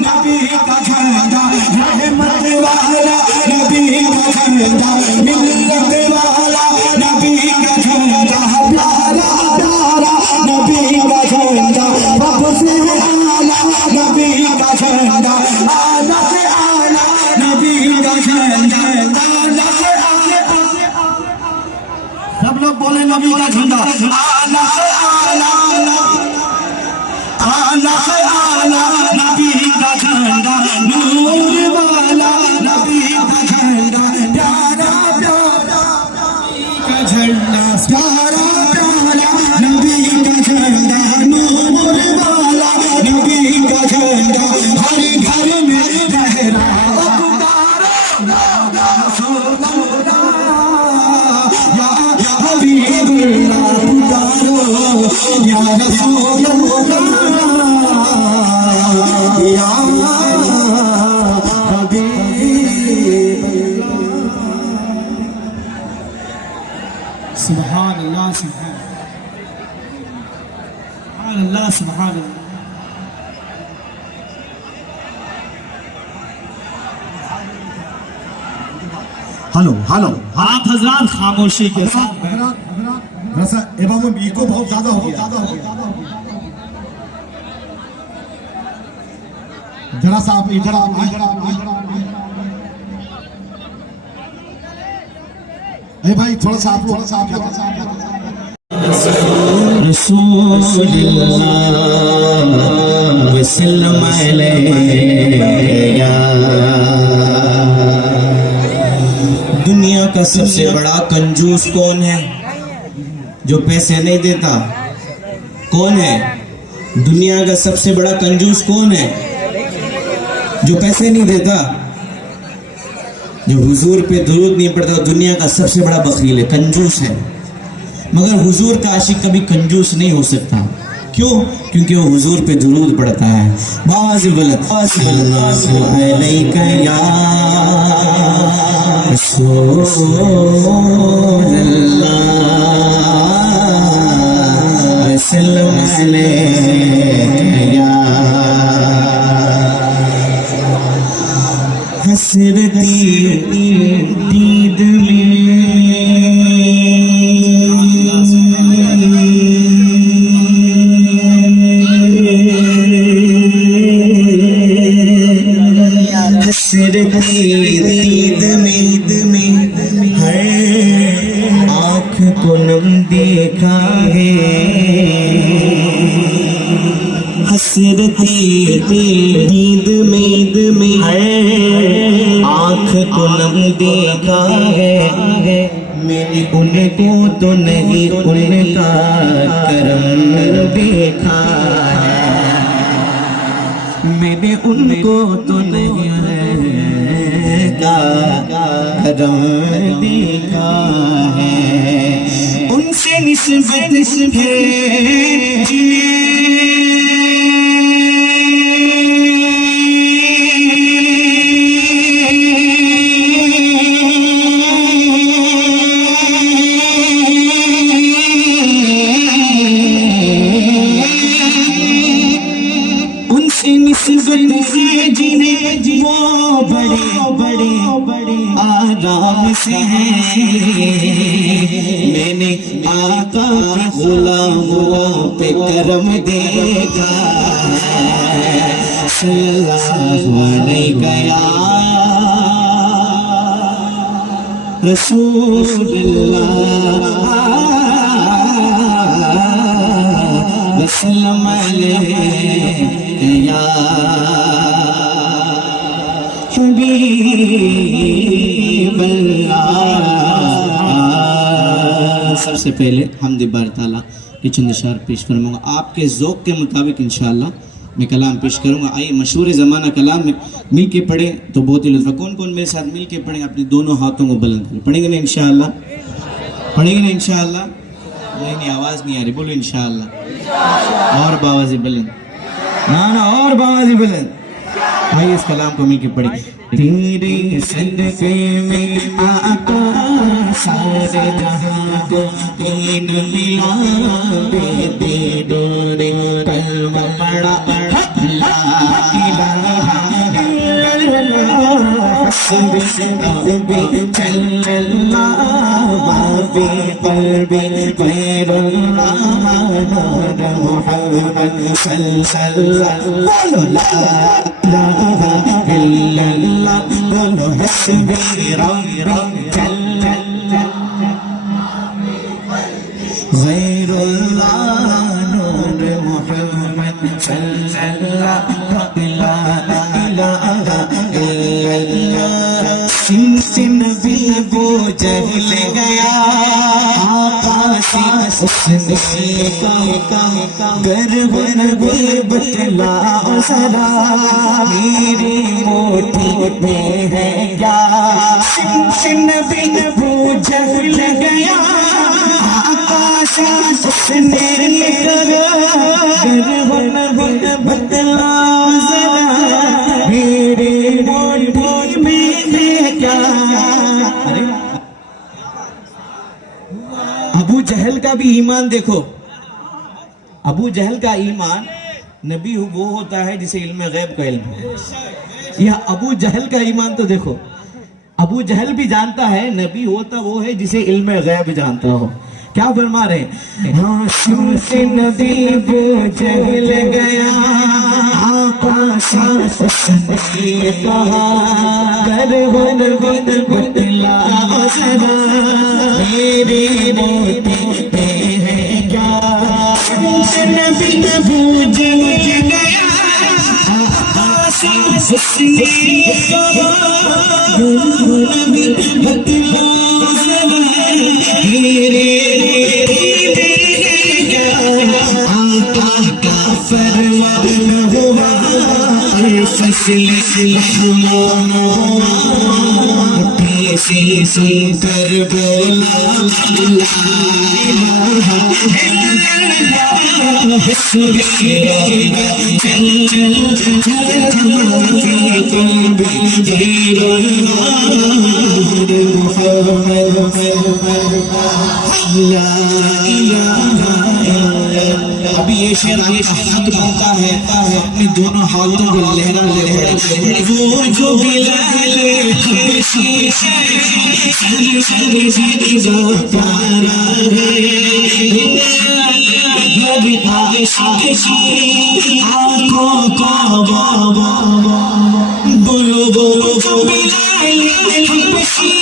نبی کا جھنڈا رحمت والا نبی کا جھنڈا ملت والا نبی کا جھنڈا پیارا پیارا نبی کا جھنڈا سب سے اعلیٰ نبی کا جھنڈا اعلیٰ سے اعلیٰ نبی کا جھنڈا اعلیٰ سے اعلیٰ سب لوگ بولے نبی کا جھنڈا اعلیٰ سے اعلیٰ اعلیٰ سے اعلیٰ نبی کا جھنڈا نور والا نبی کا جھنڈا پیارا پیارا نبی کا جھنڈا پیارا پیارا نبی کا جھنڈا نور والا نبی کا جھنڈا ہر گھر میں رہ رہا پکارو یا حبیب اللہ پکارو یا رسول اللہ یا حبیب سبحان اللہ سبحان اللہ سبحان اللہ ہلو ہلو آپ حضرات خاموشی کے ساتھ امام کو بہت زیادہ ہو گیا ذرا سا آپ ادھر اے بھائی تھوڑا سا آپ رسول اللہ وسلم علیہ دنیا کا سب سے بڑا کنجوس کون ہے جو پیسے نہیں دیتا؟ کون ہے دنیا کا سب سے بڑا کنجوس؟ کون ہے جو پیسے نہیں دیتا؟ جو حضور پہ درود نہیں پڑتا دنیا کا سب سے بڑا بخیل ہے، کنجوس ہے۔ مگر حضور کا عاشق کبھی کنجوس نہیں ہو سکتا، کیوں؟ کیونکہ وہ حضور پہ درود پڑتا ہے۔ باز غلط علیکہ یا رسول اللہ وسلم علیکہ یا حسرتی دید میں حسرتی دید میں ہر آنکھ کو نم دیکھا ہے، حسرتی دید میں ہر آنکھ کو نم دیکھا ہے، میں نے ان کو تو نہیں ان کا کرم دیکھا ہے، میں نے ان کو تو نہیں کا کرم دیکھا ہے، ان سے نسبت ہے وہ بڑے آرام سے ہیں، میں نے آقا کی غلاموں پہ کرم دیکھا صلی اللہ علیہ رسول اللہ وسلم علیک یا حبیب اللہ۔ سب سے پہلے حمد بار تعالیٰ کی چند اشعار پیش کروں گا، آپ کے ذوق کے مطابق انشاءاللہ میں کلام پیش کروں گا۔ آئیے مشہور زمانہ کلام میں مل کے پڑھیں تو بہت ہی لطف۔ کون کون میرے ساتھ مل کے پڑھیں؟ اپنے دونوں ہاتھوں کو بلند کریں، پڑھیں گے نا انشاءاللہ؟ پڑھیں گے نا انشاءاللہ؟ نہیں آواز نہیں آ رہی، بولو انشاءاللہ اور باوازی بلند، نا اور باوازی بلند۔ آئیے اس کلام کو مل کے پڑھیں۔ تیرے صدقے میں آقا سارے جہاں کو دین ملا، بے دیدار کلمہ پڑھا لا الہ الا اللہ، حسبی ربی جل اللہ، ما فی قلبی غیر اللہ، نور محمد صلی اللہ لا الہ الا اللہ، بولو حسبی ربی جل غیر اللہ، نور محمد صلی اللہ لا الہ الا اللہ۔ سنس نبی وہ جہل گیا، آقا سے اس نے کہا گرب نبی بتلاؤ ذرا، میری موٹی میں ہے کیا؟ سنس نبی وہ جہل گیا، آقا سے اس نے کہا گرب نبی بتلاؤ ذرا، میری موٹی میں ہے کیا؟ ابو جہل کا بھی ایمان دیکھو، ابو جہل کا ایمان نبی وہ ہوتا ہے جسے علم غیب کا علم ہے، یا ابو جہل کا ایمان تو دیکھو، ابو جہل بھی جانتا ہے نبی ہوتا وہ ہے جسے علم غیب جانتا ہو۔ کیا فرما رہے ہیں؟ شمس نبی وہ جہل گیا، آقا سے اس نے کہا گرب نبی بتلاؤ ذرا، میری موٹی میں ہے کیا؟ شمس نبی وہ جہل گیا، آقا سے اس نے کہا گرب نبی بتلاؤ ذرا، میری فرمان ہوا فصل رحمان ہوا، پیسے سن کر بولا لا الہ الا اللہ، حسبی ربی جل جلالہ، فی قلبی غیر اللہ، محمد لا الہ الا اللہ۔ ابھی یہ شعر آپ کا حق بنتا ہے اپنے دونوں ہاتھوں کو لہرا لہرا، وہ جو بلال حبشی ہے جو پیارا ہے، نبی عاشق کی آنکھوں کا بابا، بولو بولو جو بلال حبشی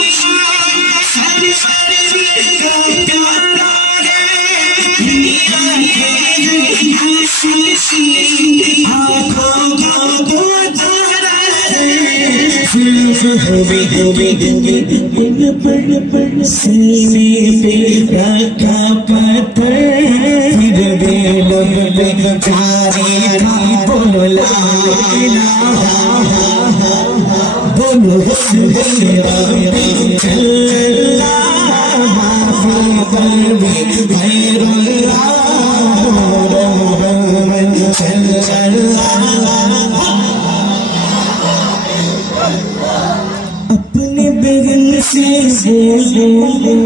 جو پیارا ہے، دنیا کے آنکھوں کا گودارا ہے، سینے پہ رکھا پتھر، پھر بھی لب پہ جاری تھی، بولو لا الہ بولو حسبی ربی جل اللہ، ما فی قلبی غیر اللہ، محمد صلی اللہ۔ اپنے بغل سے بولو،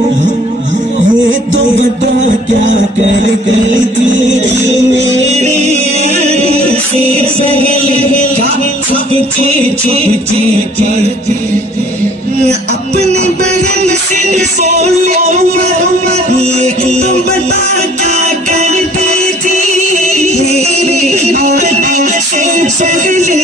یہ تو بتا کیا کر گئی تھی میری سے پہلے، اپنے بغل سے بولو، یہ تو بتا کیا کرتی تھی میری سے پہلے،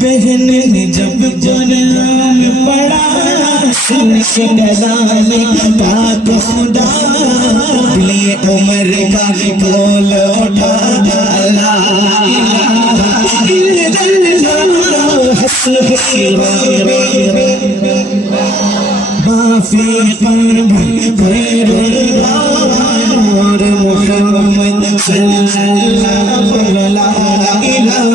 بہن نے جب قرآن پڑھا سن کے کلام پاک خدا دل عمر کا بول اٹھا اللہ حسبی ما فی قلبی غیر اللہ نور محمد صلی اللہ لا الہ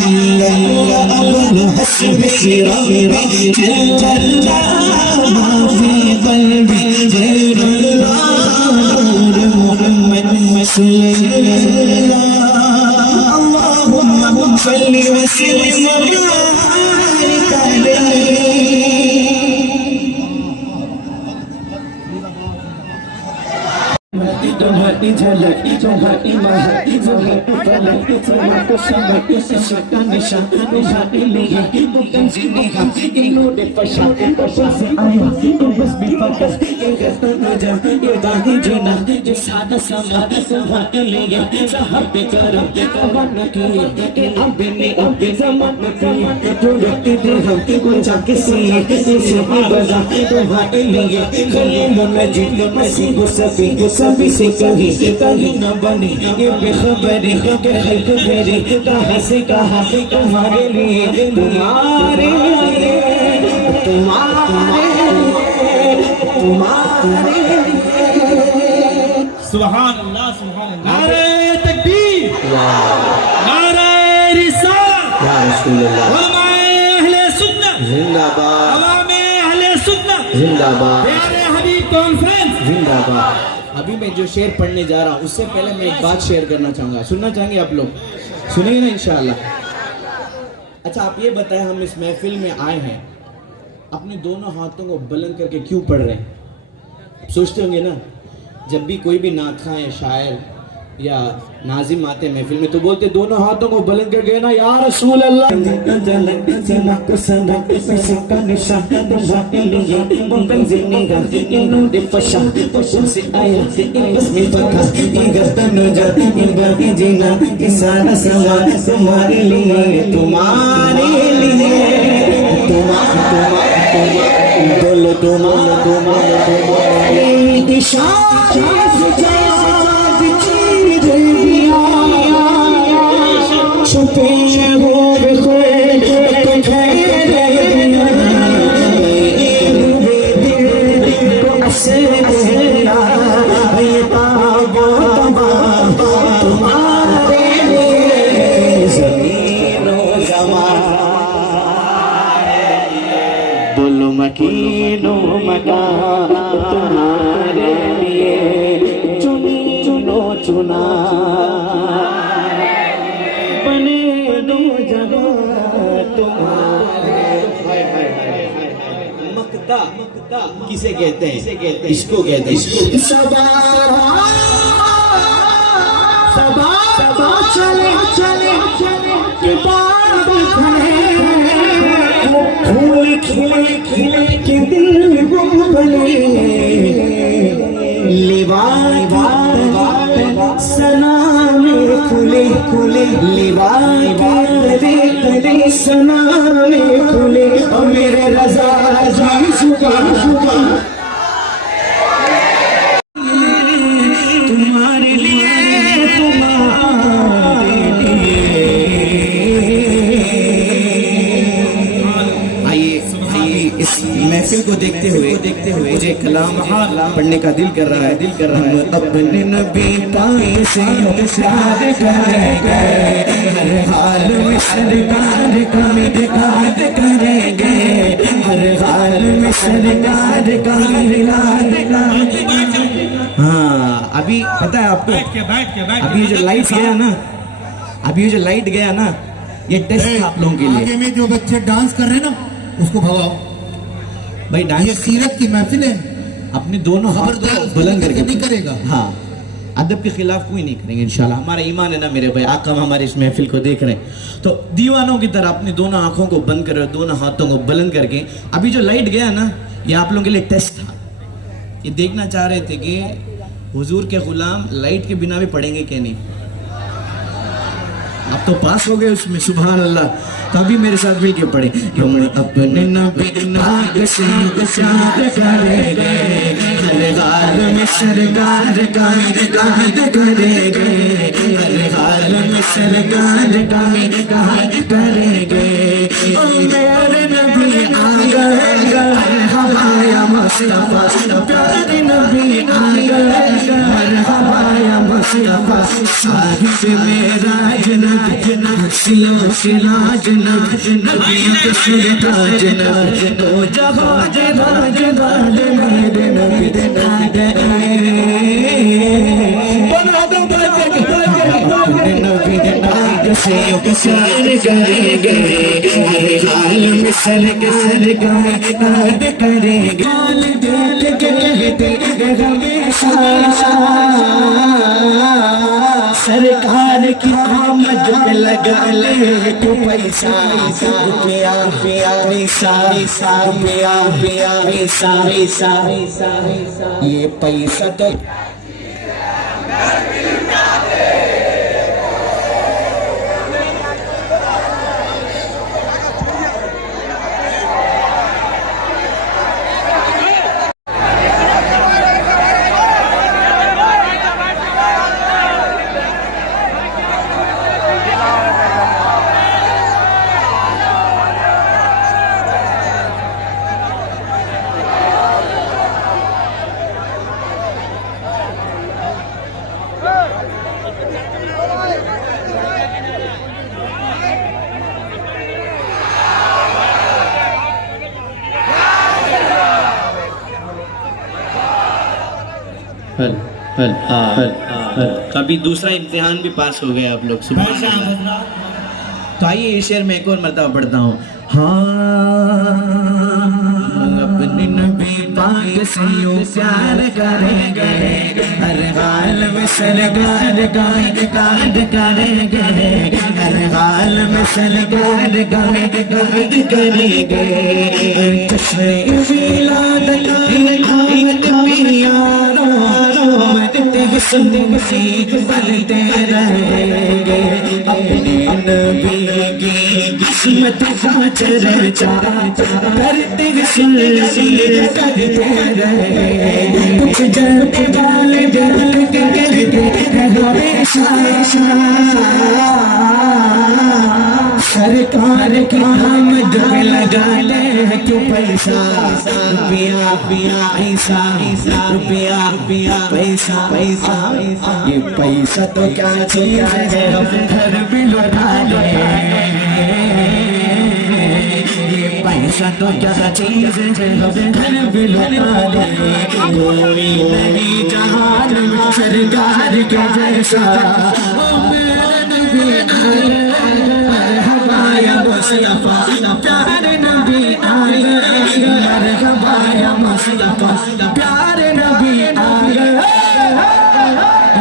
الا اللہ حسبی ربی جل اللہ ما فی قلبی غیر اللہ نور محمد صلی اللہ اللہم صلی وسلم وبارک علیہ تمہاری جھلک تمہاری مہک تمہاری فلک تمہاری سمک سشک کا نشان تمہاری لیے تنزیلی ہم انہوں نے فشا پشا سے آیا بس بھی فکر یہ گھر نجا یہ داہی جنا یہ سادہ سما تمہاری لیے صحب کرم قوان کیے کہ اب زمان کیے جو رکھتے دے ہم کچھا کسی سے بزا تمہاری لیے خلیل نجید مسیح سبھی سے کہیں نہ بنی یہ بے خبری کہ خلق میری کہاں سے کہا تمہارے لیے تمہارے لیے تمہارے لیے سبحان اللہ سبحان اللہ نعرہ تکبیر نعرہ رسالت یا رسول اللہ علماء اہل سنت زندہ باد عوام اہل سنت زندہ باد پیارے حبیب کانفرنس زندہ باد ابھی میں جو شعر پڑھنے جا رہا ہوں اس سے پہلے میں ایک بات شیئر کرنا چاہوں گا سننا چاہیں گے آپ لوگ سنیں گے نا انشاءاللہ اچھا آپ یہ بتائیں ہم اس محفل میں آئے ہیں اپنے دونوں ہاتھوں کو بلند کر کے کیوں پڑھ رہے ہیں سوچتے ہوں گے نا جب بھی کوئی بھی نعت خواں یا شاعر یا ناظم آتے ہیں محفل میں تو بولتے دونوں ہاتھوں کو بلند کر کے نا یا رسول اللہ تمہارے لیے تمہارے لیے بولو تمہارے چھپے ہو بخیر تمہارے لیے زمین و زمان بولو مکین و مکان تمہارے لیے چنو چنا کسے کہتے ہیں اس کو کہتے ہیں صبا چلے کہ بار کھلے پھول کھلے کہ دل وہ بھلے لیوان سلام کھلے لیوان سلام کھلے اور میرے رضا تمہارے لیے آئیے اس محفل کو دیکھتے ہوئے مجھے کلام پڑھنے کا دل کر رہا ہے ہم اپنے نبی پاک سے انتشار کریں گے ہر حال میں سرکار کا مداد کریں گے ہر حال میں سرکار کا مداد کریں گے ہاں ابھی پتہ ہے آپ کو ابھی جو لائٹ گیا نا یہ ٹیسٹ آپ لوگوں کے لیے آگے میں جو بچے ڈانس کر رہے ہیں نا اس کو بھگاؤ بھائی یہ ڈانس سیرت کی محفل ہے اپنے دونوں ہاتھ کو بلند کر کے نہیں کرے گا ہاں ادب کے خلاف کوئی نہیں کریں گے انشاءاللہ ہمارا ایمان ہے نا میرے بھائی آقا ہمارے اس محفل کو دیکھ رہے ہیں تو دیوانوں کی طرح اپنی دونوں آنکھوں کو بند کر دونوں ہاتھوں کو بلند کر کے ابھی جو لائٹ گیا نا یہ آپ لوگوں کے لیے ٹیسٹ تھا یہ دیکھنا چاہ رہے تھے کہ حضور کے غلام لائٹ کے بنا بھی پڑھیں گے کہ نہیں آپ تو پاس ہو گئے اس میں، سبحان اللہ. تو ابھی میرے ساتھ مل کے پڑھیں. تم اپنے نبی پاک سے پیار کریں گے، ہر حال میں سرکار کا انتظار کریں گے، ہر حال میں سرکار کا انتظار کریں گے. او میرے نبی آ گئے، مرحبا یا مصطفیٰ، پیارے نبی آ گئے، مرحبا یا مصطفیٰ. صاحب میرا جناب، ہنسیوں سے لاجناب، نبیوں کے سر تاج ناب، دو جہاں جلال جلال میرے نبی آ گئے. بنا دو اپنے نبی پاک سے پیار کریں گے، ہر حال میں سر کا انتظار کریں گے. گال دیکھ کے کہتے ہیں ہمیشہ سرکار کی آمد پہ لگا لے تو پیسہ، روپیہ پیسہ، روپیہ پیسہ. یہ پیسہ تو ابھی دوسرا امتحان بھی پاس ہو گیا آپ لوگ، سبحان اللہ. تو آئیے یہ شعر میں ایک اور مرتبہ پڑھتا ہوں. ہاں اپنے نبی پاک سے یوں پیار کریں گے، ہر حال میں سرکار کا انتظار کریں گے، ہر حال میں سرکار کا انتظار کریں گے. تشریف ولادت آمد پیاروں، مدتے حسن سے بلتے رہیں گے. اپنے نبی کی قسمت کا چرچا کرتے سلسلے کرتے رہے. کچھ جلنے والے جل کے کہتے ہیں ہمیشہ سرکار کی آمد پہ لگا لے تو پیسہ، روپیہ پیسہ، روپیہ پیسہ. یہ پیسہ تو کیا چیز ہے، ہم گھر بھی لوٹا لیں. یہ پیسہ تو کیا چیز ہے، ہم گھر بھی لوٹا لیں. کوئی نہیں جہان میں سرکار کے جیسا، او میرے نبی مرحبا یا مصطفیٰ، پیارے نبی آ گئے، مرحبا یا مصطفیٰ، پیارے نبی آ گئے.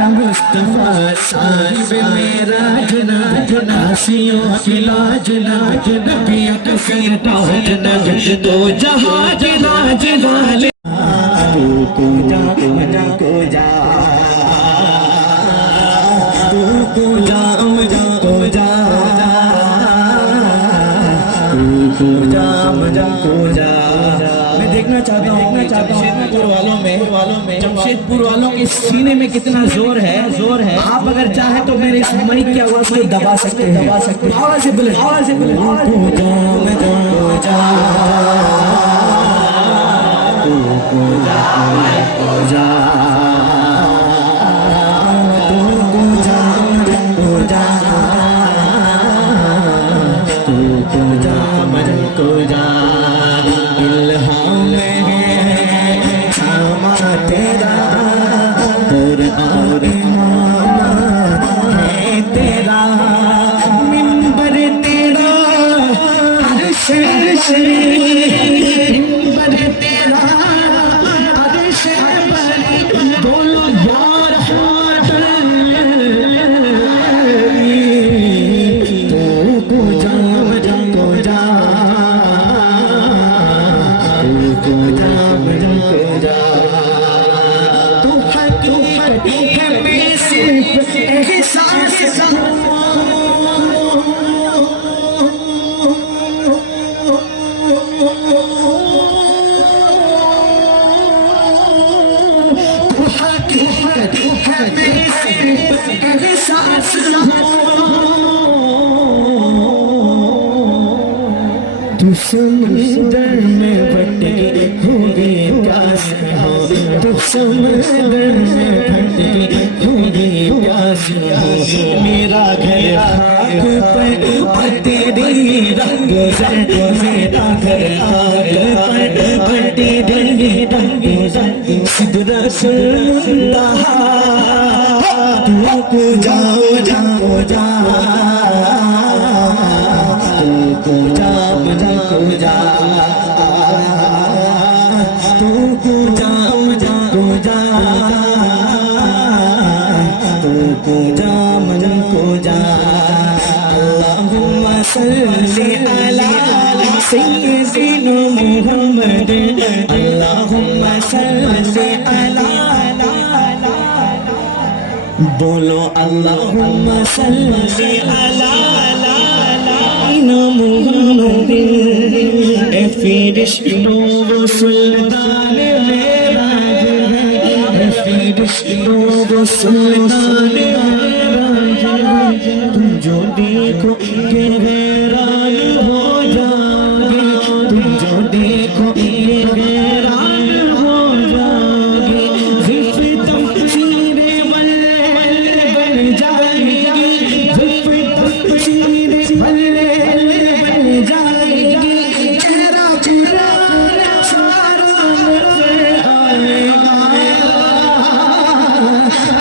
مصطفیٰ صاحب میرا جناب، ناسیوں کی لاج ناب، نبیوں کا سر تاج ناب، دو جہاں جلال جلال. تو کو جا کو جا، تو کو جا کو جا، تو کو جا کو جا. میں دیکھنا چاہتا ہوں جمشید پور والوں کے سینے میں کتنا زور ہے. آپ اگر چاہیں تو میرے اس مائک کی آواز کو دبا سکتے ہیں. آواز سے بلند، آواز سے بلند. تو سمندر میں بھٹکے ہوگے پیاسے ہو تو سمندر میں بھٹکے ہوگے پیاسے ہو میرا گھر خاک پر تیری رنگ سے میرا گھر خاک پر تیری رنگ سے سدرت المنتہا تو جاؤ جاؤ جاؤ تو جا مجھے کو جا تو کو جا مجھے کو جا تو کو جا مجھے کو جا اللہم صلی علی سیدنا محمد اللہم صلی علی بولو اللہم صلی علی محمد اے فرشتوں وہ سلطان معراج ہے اے فرشتوں وہ سلطان معراج ہے تم جو دیکھو کہ حیران ہو جاؤگے تم جو دیکھو کہ حیران ہو جاؤگے زلف تمشیر ول بن جائے گی زلف تمشیر ول بن جائے گی چہرہ چہرہ سارا نظر آئے گا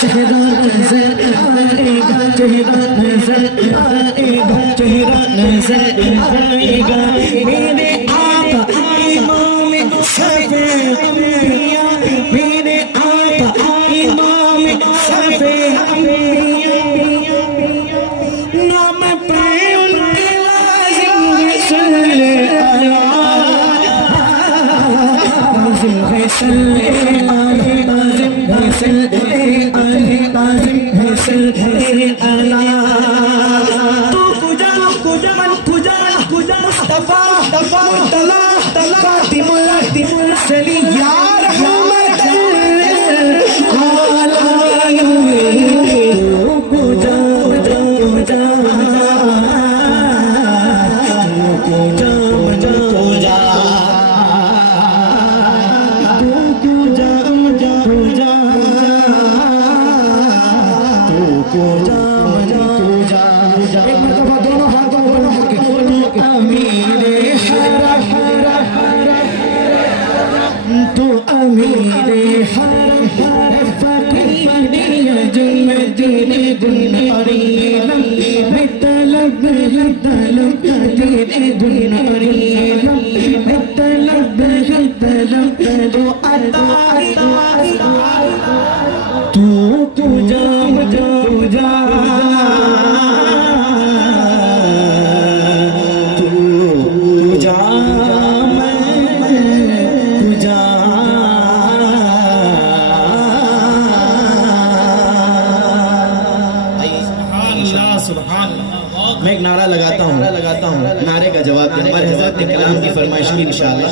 چہرہ نظر آئے گا چہرہ نظر آئے گا چہرہ نظر آئے گا میرے آقا امام شفیع میرے آقا امام شفیع نام پہ ان کے لازم صلی تو امیر حرم فقیر جمدین گناریلم طلب طلب تیرے گناریلم طلب طلب تو عطا تو جا جا جا میں ایک نعرہ لگاتا ہوں نعرے کا جواب دیں ہمارے حضرت نے کلام کی فرمائش کی انشاءاللہ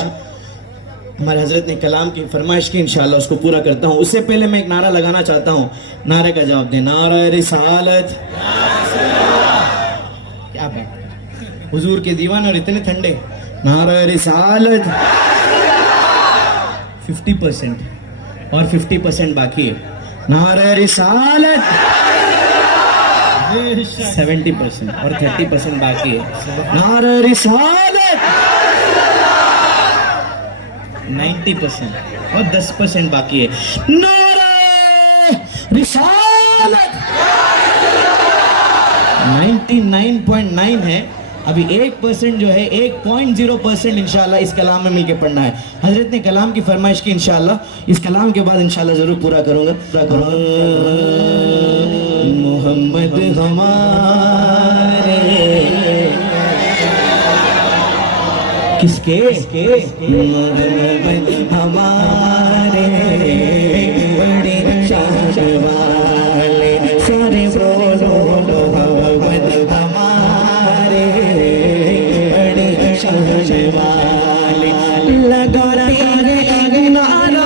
ہمارے حضرت نے کلام کی فرمائش کی انشاءاللہ اس کو پورا کرتا ہوں اس سے پہلے میں ایک نعرہ لگانا چاہتا ہوں نعرے کا جواب دیں نعرہ رسالت کیا بات حضور کے دیوان اور اتنے ٹھنڈے نعرہ رسالت 50% اور 50% باقی ہے نعرہ رسالت 70% اور 30% باقی ہے نعرہ رسالت 90% اور 10% باقی ہے نعرہ رسالت 99.9 ہے ابھی 1% جو ہے 1.0% انشاءاللہ اس کلام میں مل کے پڑھنا ہے حضرت نے کلام کی فرمائش کی انشاءاللہ اس کلام کے بعد انشاءاللہ ضرور پورا کروں گا محمد ہمارے کس کے محمد ہمارے بڑے شان والے سارے بولو محمد ہمارے بڑے شان والے لگاتے نعرہ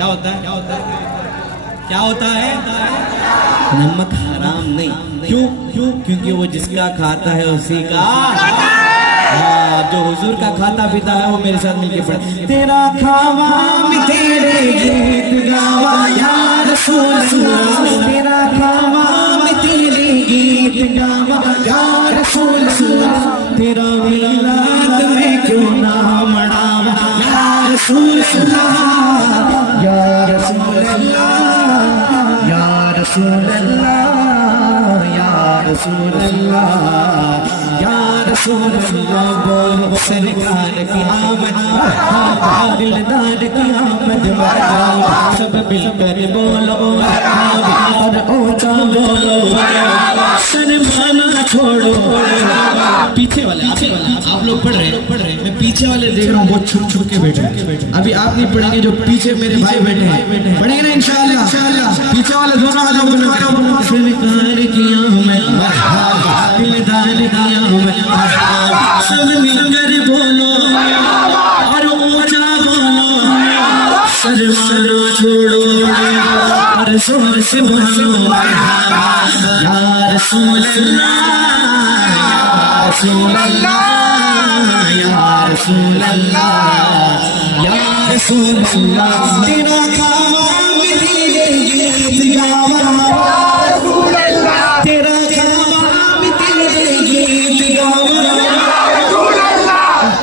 کیا ہوتا ہے؟ کیا ہوتا ہے؟ نمک حرام نہیں. کیوں؟ کیونکہ وہ جس کا کھاتا ہے اسی کا. جو حضور کا کھاتا پیتا ہے وہ میرے ساتھ مل کے پڑھے. تیرا کھاوا میں تیرے گیت گاوا یا رسول اللہ. تیرا کھاوا میں تیرے گیت گاوا یا رسول اللہ. تیرا میلاد میں کیوں نہ مناوا یا رسول اللہ. یا رسول اللہ یا رسول اللہ یا رسول اللہ یا رسول اللہ. بولو سرکار کی آمد, دلدار کی آمد, سب مل کر بولو اور اونچا بولو, شرمانا چھوڑو. پیچھے والے آپ لوگ پڑھ رہے ہیں, میں پیچھے والے دیکھ رہا ہوں بہت چھپ چھپ کے بیٹھے. ابھی آپ نہیں پڑھیں گے, جو پیچھے میرے بھائی بیٹھے ہیں پڑھیں گے نا انشاءاللہ. پیچھے والے دونوں آ جاؤ. سرکار کی آمد, دلدار کی آمد, سب مل کر بولو اور اونچا بولو, شرمانا چھوڑو اور زور سے بولو یا رسول اللہ یا رسول اللہ یا رسول اللہ. تیرا کھاوا میں تیرے گیت گاوا, تیرا کھاوا میں تیرے گیت گاوا,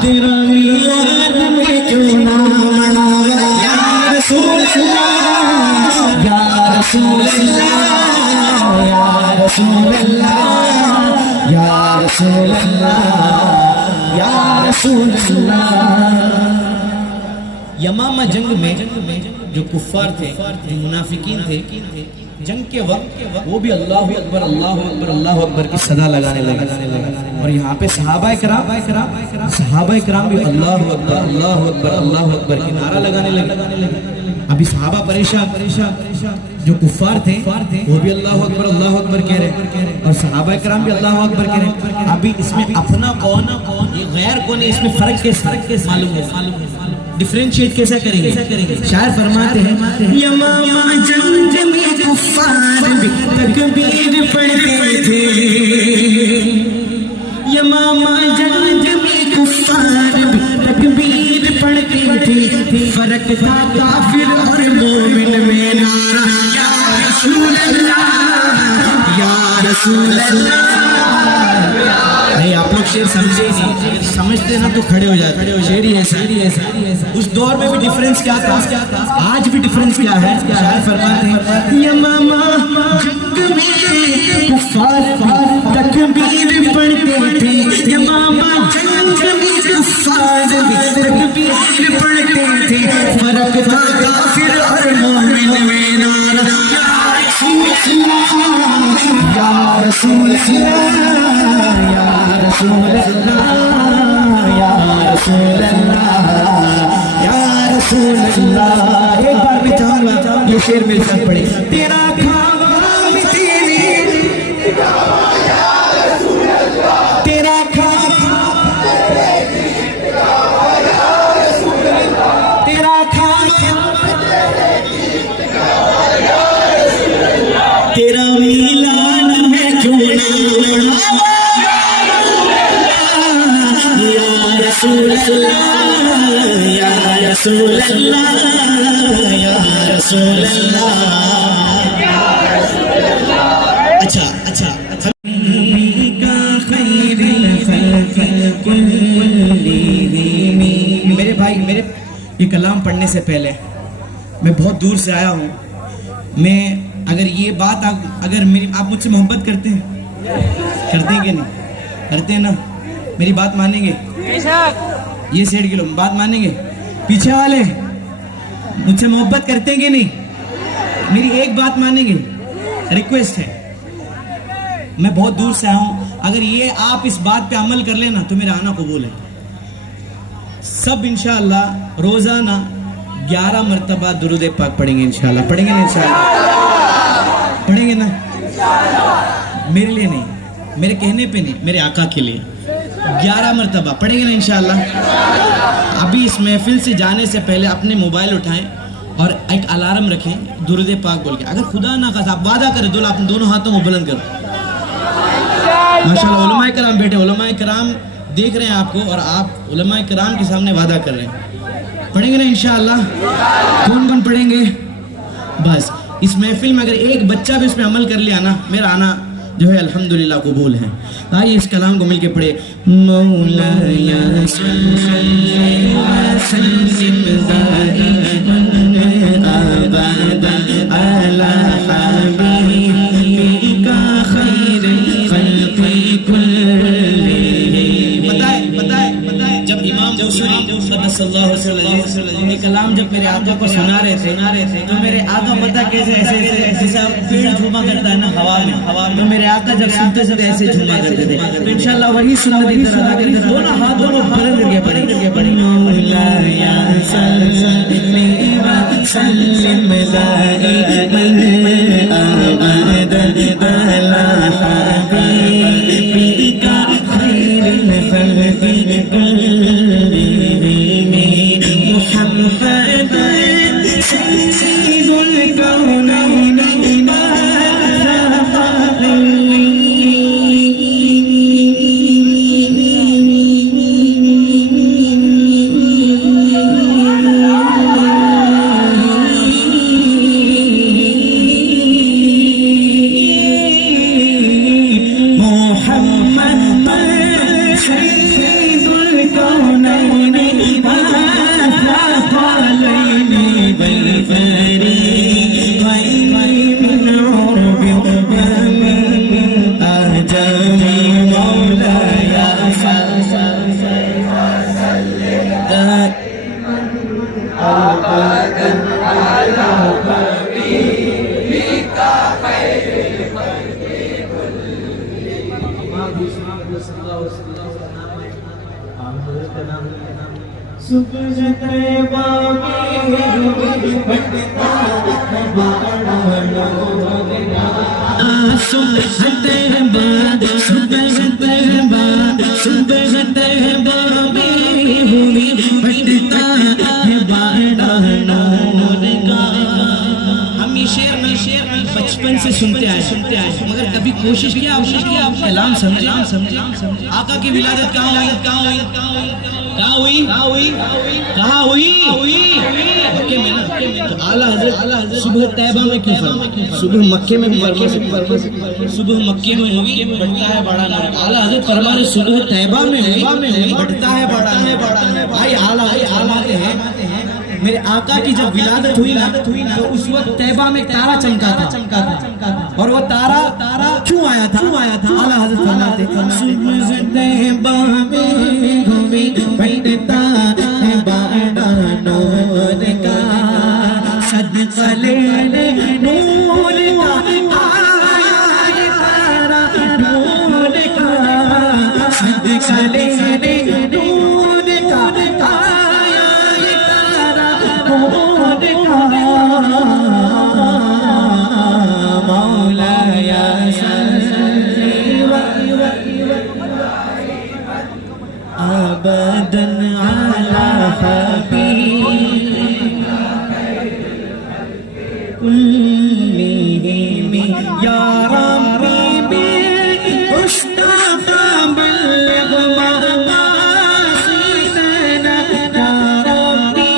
تیرا میلاد میں کیوں نہ مناوا یا رسول اللہ یا رسول اللہ یا رسول اللہ یا رسول اللہ یا رسول اللہ. یمامہ جنگ میں جو کفار تھے, جو منافقین تھے, جنگ کے وقت وہ بھی اللہ اکبر اللہ اکبر اللہ اکبر کی صدا لگانے لگے. اور یہاں پہ صحابہ کرام بھی اللہ اکبر اللہ اکبر اللہ اکبر کی نعرہ لگانے لگے. ابھی صحابہ پریشان, جو کفار تھے وہ بھی اللہ اکبر کہہ رہے, اور صحابہ کرام بھی اللہ اکبر کہہ رہے. ابھی اس میں اپنا کون یہ غیر کون ہے, اس میں فرق کیسے معلوم ہے, ڈیفرینشیٹ کیسا کریں گے؟ شاعر فرماتے ہیں یمامہ جنگ میں کفار بھی تکبیر پڑھتے تھے, یمامہ جنگ میں کفار بھی تکبیر پڑھتے تھے. فرق تھا کافر اور مومن میں نعرہ یا رسول اللہ یا رسول اللہ. نہیں آپ لوگ شعر سمجھے نہیں, سمجھتے نا تو کھڑے ہو جاتے. شعر ہی ایسا. اس دور میں بھی ڈیفرنس کیا تھا, آج بھی ڈیفرنس کیا ہے. شاعر فرماتے ہیں یمامہ جنگ میں کفار تکبیر پڑھتے تھے, یمامہ جنگ میں کفار تکبیر پڑھتے تھے. فرق تھا کافر اور مومن میں نعرہ یا رسول اللہ یا رسول اللہ یا رسول اللہ یا رسول اللہ. ایک بار میں چاہوں گا یہ شعر میرے ساتھ پڑھے. تیرا کھاوا میں تیرے گاوا یا رسول اللہ, تیرا کھاوا یا رسول اللہ, تیرا کھاوا تیرا میلاد میں کیوں نہ مناوا یا رسول اللہ یا رسول اللہ یا رسول اللہ یا رسول اللہ. اچھا میرے بھائی, میرے یہ کلام پڑھنے سے پہلے میں بہت دور سے آیا ہوں. میں اگر یہ بات اگر آپ مجھ سے محبت کرتے ہیں کہ نہیں کرتے ہیں نا, میری بات مانیں گے؟ یہ 1.5 کلو بات مانیں گے؟ پیچھے والے مجھ سے محبت کرتے ہیں کہ نہیں؟ میری ایک بات مانیں گے؟ ریکویسٹ ہے, میں بہت دور سے آیا ہوں, اگر یہ آپ اس بات پہ عمل کر لینا تو میرا آنا قبول ہے. سب انشاءاللہ روزانہ 11 مرتبہ درود پاک پڑھیں گے انشاءاللہ. پڑھیں گے نا انشاءاللہ؟ پڑھیں گے نا؟ میرے لیے نہیں, میرے کہنے پہ نہیں, میرے آقا کے لیے 11 مرتبہ پڑھیں گے نا انشاءاللہ. ابھی اس محفل سے جانے سے پہلے اپنے موبائل اٹھائیں اور ایک الارم رکھیں درود پاک بول کے. اگر خدا نہ خواستہ آپ وعدہ کریں دونوں ہاتھوں کو بلند کرو. ماشاءاللہ علماء کرام بیٹھے, علماء کرام دیکھ رہے ہیں آپ کو, اور آپ علماء کرام کے سامنے وعدہ کر رہے ہیں. پڑھیں گے نا انشاءاللہ؟ کون کون پڑھیں گے؟ بس اس محفل میں اگر ایک بچہ بھی اس میں عمل کر لیا نا, میرا آنا جو ہے الحمدللہ قبول ہے. آئیے اس کلام کو مل کے پڑھے. مولایا صلی وسلم دائما ابدا علی حبیبک خیر الخلق کلہم. بتائے جب امام بوصیری قدس اللہ وسلم یہ کلام جب میرے آقا کو سنا رہے تھے تو میرے آقا پتہ کیسے ایسے جیسا پیڑ جھوما کرتا ہے نا ہوا میں, تو میرے آقا جب سنتے سے ایسے جھوما کرتے تھے. تو انشاءاللہ وہی سنت کی طرح ادا کریں, دونوں ہاتھوں کو بلند کر کے پڑھیں. مولایا صلی وسلم دائما ابدا علی حبیبک خیر الخلق کلہم محمد سید الکونین بچپن سے سنتے آئے مگر کبھی کوشش کیا کلام سمجھے. آقا کی ولادت کہاں ہوئی؟ مکے میں نا. تو اعلیٰ حضرت صبح طیبہ میں کیوں فرمایا؟ صبح مکے میں بھی صبح مکے میں ہوئی بڑھتا ہے بڑا نور. اعلیٰ حضرت فرما رہے صبح طیبہ میں ہوئی بڑھتا ہے بڑا. بھائی اعلیٰ آتے ہیں میرے آقا کی جب ولادت ہوئی نا تو اس وقت طیبہ میں تارا چمکا تھا, اور وہ تارا کیوں آیا تھا؟ اعلیٰ حضرت فرماتے صبح طیبہ میں ہوئی بڑھتا ہے بڑا نور کا, صدقہ لینے نور کا آیا تارا نور کا, صدقہ لینے نور کا آیا تارا نور کا. مولایا صلی ابدا علی حبیبک کلہم یا ربی مصطفی بلغ مقاصدنا, یا ربی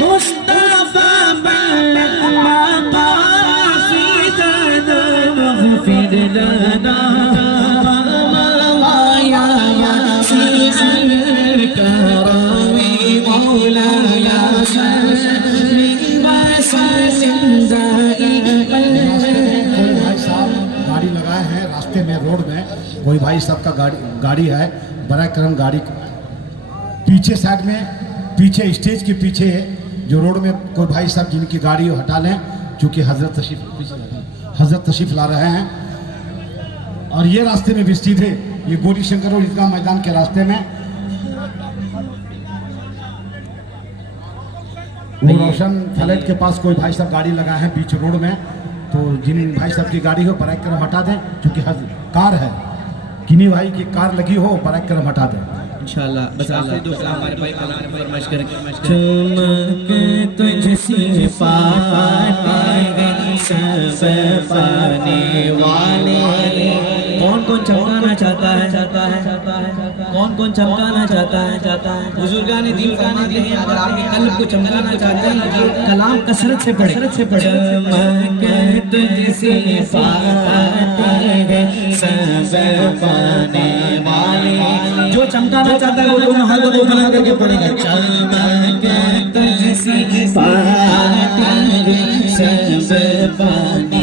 مصطفی بلغ مقاصدنا واغفر لنا گاڑی لگائے ہیں راستے میں, روڈ میں کوئی بھائی صاحب کا گاڑی ہے, برائے کرم گاڑی پیچھے سائڈ میں, پیچھے اسٹیج کے پیچھے جو روڈ میں کوئی بھائی صاحب جن کی گاڑی ہٹا لیں, چونکہ حضرت تشریف لا رہے ہیں. اور یہ راستے میں بھی سیدھے یہ گوری شنکر اور عیدگاہ میدان کے راستے میں وہ روشن فلیٹ کے پاس کوئی بھائی صاحب گاڑی لگا ہے بیچ روڈ میں, تو جن بھائی صاحب کی گاڑی ہو برائے کرم ہٹا دیں, چونکہ کار ہے, کنی بھائی کی کار لگی ہو برائے کرم ہٹا دیں. انشاءاللہ بس آخری دو کلام ہمارے بھائی کلام فرمائش کریں چمک تجھ سی پانے سب پانے والے کون کون چمکانا چاہتا ہے کون کون چمکانا چاہتا ہے بزرگان دین فرماتے ہیں اگر آپ کے قلب کو چمکانا چاہتے ہیں یہ کلام کثرت سے پڑھیں چمک تجھ سی پانے سب پانے والے جو چمکانا چاہتا ہے وہ دونوں ہاتھوں کو بلند کر کے پڑھے گا چمک تجھ سی پانے سب پانے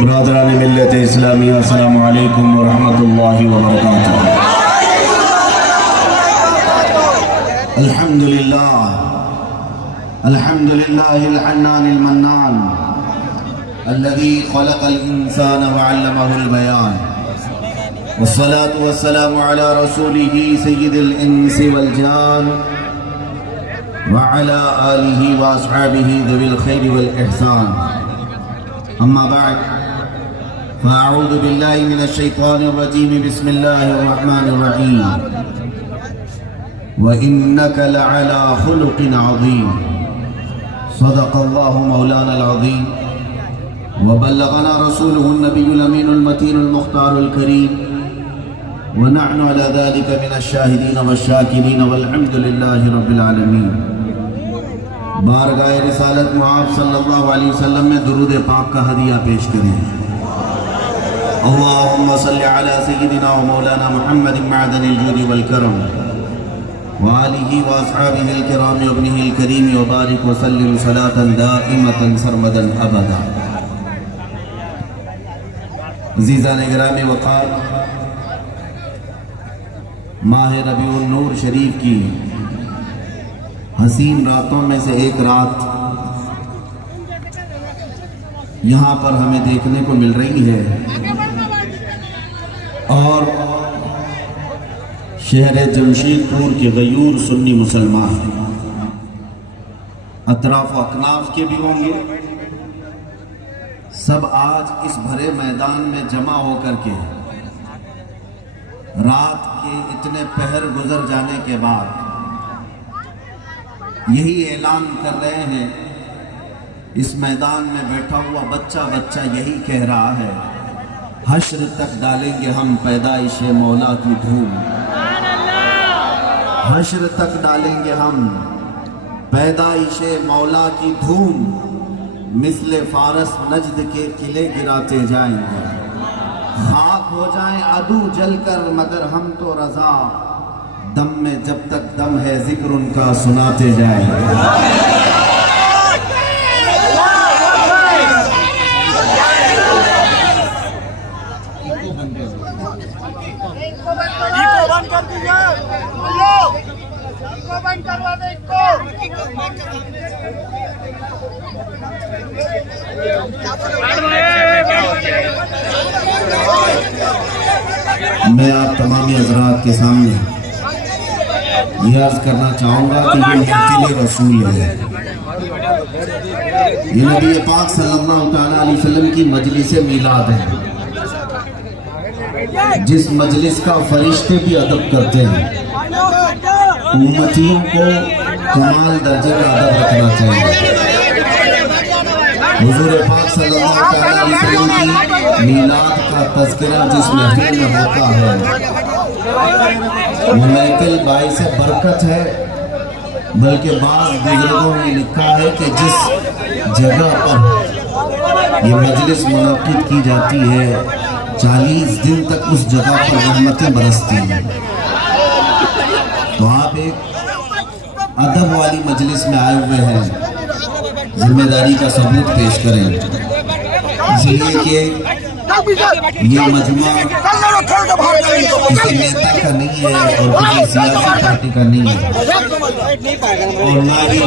برادران ملت اسلامی السلام علیکم ورحمۃ اللہ وبرکاتہ۔ الحمد للہ الحنان المنان الذي خلق الانسان وعلمه البيان، والصلاة والسلام على رسوله سید الانس والجان وعلى آلہ واصحابہ ذوی الخیر والاحسان، اما بعد فاعوذ باللہ من الشیطان الرجیم، بسم اللہ الرحمن الرحیم، وَإِنَّكَ لَعَلَى خُلُقٍ عَظِيمٍ، صدق اللہ مولانا العظیم، وبلغنا رسوله النبی الامین المتین المختار الکریم، ونحن على ذلك من الشاہدین والشاکرین والحمد للہ رب العالمین۔ بارگاہ رسالت معاف صلی اللہ علیہ وسلم میں درود پاک کا ہدیہ پیش کریں۔ اللہم صلی علی سیدنا و مولانا محمد معدن الجود والکرم وآلہ واصحابہ الکرام وابنہ الکریم وبارک وسلم صلاة دائمة سرمدا ابدا۔ عزیزان گرامی وقار، ماہ ربیع النور شریف کی حسین راتوں میں سے ایک رات یہاں پر ہمیں دیکھنے کو مل رہی ہے، اور شہر جمشید پور کے غیور سنی مسلمان اطراف و اکناف کے بھی ہوں گے، سب آج اس بھرے میدان میں جمع ہو کر کے رات کے اتنے پہر گزر جانے کے بعد یہی اعلان کر رہے ہیں، اس میدان میں بیٹھا ہوا بچہ بچہ یہی کہہ رہا ہے، حشر تک ڈالیں گے ہم پیدائش مولا کی دھوم، حشر تک ڈالیں گے ہم پیدائش مولا کی دھوم، مثل فارس نجد کے قلعے گراتے جائیں گے، خاک ہو جائیں عدو جل کر مگر ہم تو رضا، دم میں جب تک دم ہے ذکر ان کا سناتے جائیں گے۔ میں آپ تمامی حضرات کے سامنے یہ عرض کرنا چاہوں گا کہ یہ منزل رسول ہے، یہ نبی پاک صلی اللہ تعالیٰ علیہ وسلم کی مجلس میلاد ہے، جس مجلس کا فرشتے بھی ادب کرتے ہیں۔ امتیوں کو کمال درجے کا ادب رکھنا چاہیے۔ حضور پاک صلی اللہ تعالیٰ علیہ وسلم کی میلاد کا تذکرہ جس محفل میں ہوتا ہے وہ محفل باعث برکت ہے، بلکہ بعض بزرگوں نے لکھا ہے کہ جس جگہ پر یہ مجلس منعقد کی جاتی ہے 40 دن تک اس جگہ پر رحمتیں برستی ہیں۔ تو آپ ایک ادب والی مجلس میں آئے ہوئے ہیں، ذمہ داری کا ثبوت پیش کریں، اس لیے کہ یہ مجمع کسی نیتا کا نہیں ہے اور کسی سیاسی پارٹی کا نہیں ہے، اور نہ ہی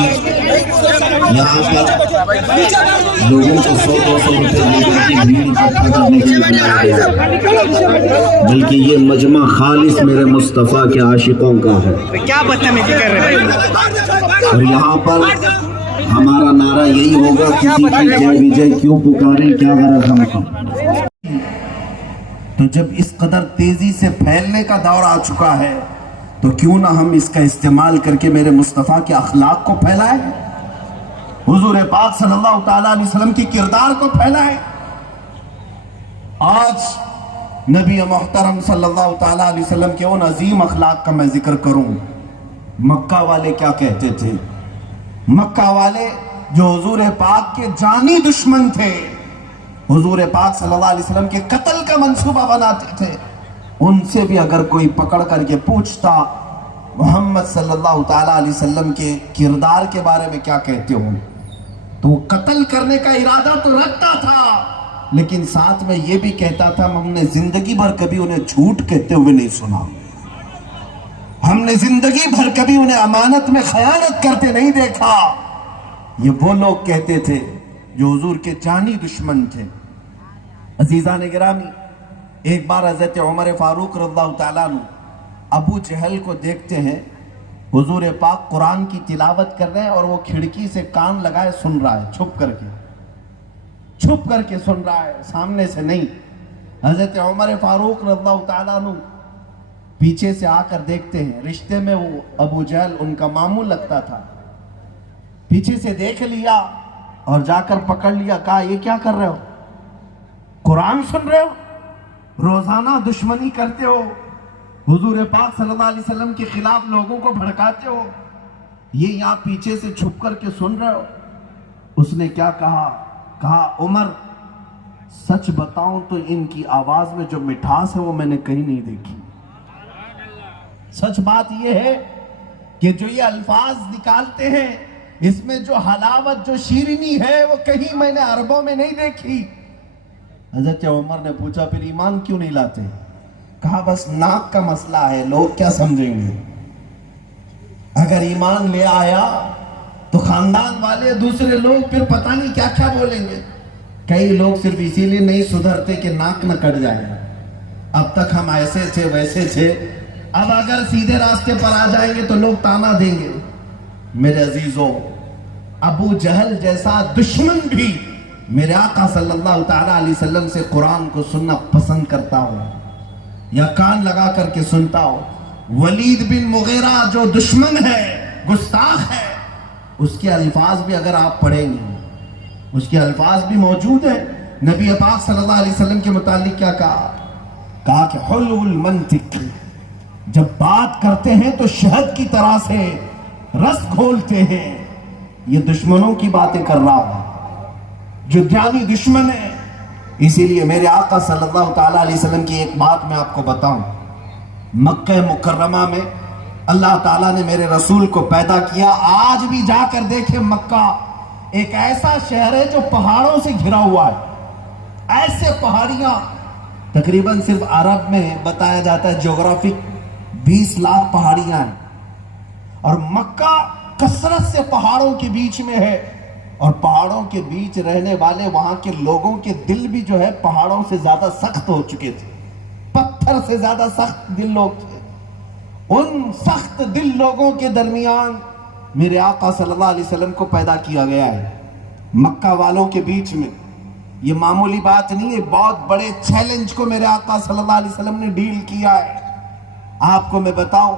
یہاں پر لوگوں کو 100-200 روپے دے کر کے بھیڑ اکٹھا کرنے کے لیے بنایا گیا ہے، بلکہ یہ مجمع خالص میرے مصطفیٰ کے عاشقوں کا ہے۔ اور یہاں پر ہمارا نعرہ یہی ہوگا، کسی کی جے وجے کیوں پکاریں، کیا غرض ہم کا۔ تو جب اس قدر تیزی سے پھیلنے کا دور آ چکا ہے تو کیوں نہ ہم اس کا استعمال کر کے میرے مصطفیٰ کے اخلاق کو پھیلائیں، حضور پاک صلی اللہ تعالیٰ علیہ وسلم کی کردار کو پھیلائیں۔ آج نبی محترم صلی اللہ تعالیٰ علیہ وسلم کے ان عظیم اخلاق کا میں ذکر کروں۔ مکہ والے کیا کہتے تھے؟ مکہ والے جو حضور پاک کے جانی دشمن تھے، حضور پاک صلی اللہ علیہ وسلم کے قتل کا منصوبہ بناتے تھے، ان سے بھی اگر کوئی پکڑ کر کے پوچھتا محمد صلی اللہ تعالیٰ علیہ وسلم کے کردار کے بارے میں کیا کہتے ہو، تو وہ قتل کرنے کا ارادہ تو رکھتا تھا، لیکن ساتھ میں یہ بھی کہتا تھا ہم نے زندگی بھر کبھی انہیں جھوٹ کہتے ہوئے نہیں سنا، ہم نے زندگی بھر کبھی انہیں امانت میں خیانت کرتے نہیں دیکھا۔ یہ وہ لوگ کہتے تھے جو حضور کے جانی دشمن تھے۔ عزیزان گرامی، ایک بار حضرت عمر فاروق رضی اللہ تعالیٰ عنہ ابو جہل کو دیکھتے ہیں، حضور پاک قرآن کی تلاوت کر رہے ہیں اور وہ کھڑکی سے کان لگائے سن رہا ہے، چھپ کر کے سن رہا ہے، سامنے سے نہیں۔ حضرت عمر فاروق رضی اللہ تعالیٰ عنہ پیچھے سے آ کر دیکھتے ہیں، رشتے میں وہ ابو جہل ان کا ماموں لگتا تھا، پیچھے سے دیکھ لیا اور جا کر پکڑ لیا، کہا یہ کیا کر رہے ہو؟ قرآن سن رہے ہو، روزانہ دشمنی کرتے ہو، حضور پاک صلی اللہ علیہ وسلم کے خلاف لوگوں کو بھڑکاتے ہو، یہ یہاں پیچھے سے چھپ کر کے سن رہے ہو۔ اس نے کیا کہا؟ کہا عمر سچ بتاؤں تو ان کی آواز میں جو مٹھاس ہے وہ میں نے کہیں نہیں دیکھی۔ سچ بات یہ ہے کہ جو یہ الفاظ نکالتے ہیں اس میں جو حلاوت، جو شیرینی ہے وہ کہیں میں نے عربوں میں نہیں دیکھی۔ حضرت عمر نے پوچھا پھر ایمان کیوں نہیں لاتے؟ کہا بس ناک کا مسئلہ ہے، لوگ کیا سمجھیں گے؟ اگر ایمان لے آیا تو خاندان والے دوسرے لوگ پھر پتہ نہیں کیا کیا بولیں گے۔ کئی لوگ صرف اسی لیے نہیں سدھرتے کہ ناک نہ کٹ جائے، اب تک ہم ایسے تھے ویسے تھے، اب اگر سیدھے راستے پر آ جائیں گے تو لوگ تانا دیں گے۔ میرے عزیزوں، ابو جہل جیسا دشمن بھی میرے آقا صلی اللہ تعالیٰ علیہ وسلم سے قرآن کو سننا پسند کرتا ہو یا کان لگا کر کے سنتا ہو۔ ولید بن مغیرہ جو دشمن ہے، گستاخ ہے، اس کے الفاظ بھی اگر آپ پڑھیں گے، اس کے الفاظ بھی موجود ہیں۔ نبی پاک صلی اللہ علیہ وسلم کے متعلق کیا کہا؟ کہا کہ حلو المنطق، جب بات کرتے ہیں تو شہد کی طرح سے رس گھولتے ہیں۔ یہ دشمنوں کی باتیں کر رہا ہوں، جو جانی دشمن ہے۔ اسی لیے میرے آقا صلی اللہ تعالیٰ علیہ وسلم کی ایک بات میں آپ کو بتاؤں، مکہ مکرمہ میں اللہ تعالیٰ نے میرے رسول کو پیدا کیا۔ آج بھی جا کر دیکھیں، مکہ ایک ایسا شہر ہے جو پہاڑوں سے گھرا ہوا ہے، ایسے پہاڑیاں تقریباً صرف عرب میں بتایا جاتا ہے جغرافک 20 لاکھ پہاڑیاں ہیں، اور مکہ کثرت سے پہاڑوں کے بیچ میں ہے، اور پہاڑوں کے بیچ رہنے والے وہاں کے لوگوں کے دل بھی جو ہے پہاڑوں سے زیادہ سخت ہو چکے تھے، پتھر سے زیادہ سخت دل لوگ تھے۔ ان سخت دل لوگوں کے درمیان میرے آقا صلی اللہ علیہ وسلم کو پیدا کیا گیا ہے مکہ والوں کے بیچ میں. یہ معمولی بات نہیں ہے, بہت بڑے چیلنج کو میرے آقا صلی اللہ علیہ وسلم نے ڈیل کیا ہے. آپ کو میں بتاؤں,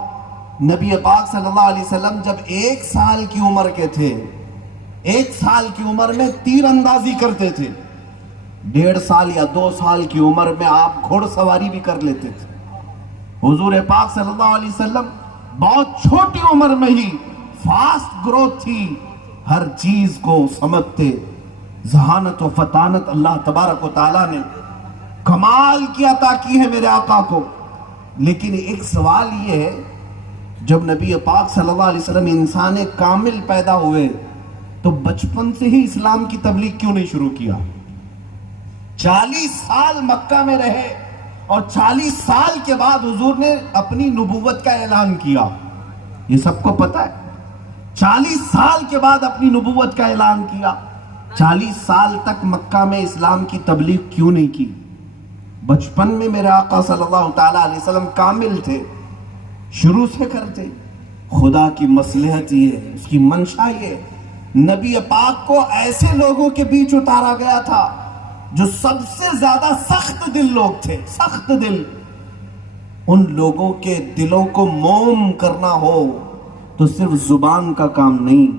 نبی پاک صلی اللہ علیہ وسلم جب 1 سال کی عمر کے تھے, 1 سال کی عمر میں تیر اندازی کرتے تھے. 1.5 سال یا 2 سال کی عمر میں آپ گھوڑ سواری بھی کر لیتے تھے. حضور پاک صلی اللہ علیہ وسلم بہت چھوٹی عمر میں ہی فاسٹ گروتھ تھی, ہر چیز کو سمجھتے. ذہانت و فطانت اللہ تبارک و تعالیٰ نے کمال کی عطا کی ہے میرے آقا کو. لیکن ایک سوال یہ ہے, جب نبی پاک صلی اللہ علیہ وسلم انسان کامل پیدا ہوئے تو بچپن سے ہی اسلام کی تبلیغ کیوں نہیں شروع کیا؟ 40 سال مکہ میں رہے اور 40 سال کے بعد حضور نے اپنی نبوت کا اعلان کیا. یہ سب کو پتہ ہے. 40 سال کے بعد اپنی نبوت کا اعلان کیا. 40 سال تک مکہ میں اسلام کی تبلیغ کیوں نہیں کی؟ بچپن میں میرے آقا صلی اللہ تعالیٰ علیہ وسلم کامل تھے, شروع سے کرتے. خدا کی مصلحت یہ ہے, اس کی منشا یہ ہے, نبی پاک کو ایسے لوگوں کے بیچ اتارا گیا تھا جو سب سے زیادہ سخت دل لوگ تھے. سخت دل. ان لوگوں کے دلوں کو موم کرنا ہو تو صرف زبان کا کام نہیں,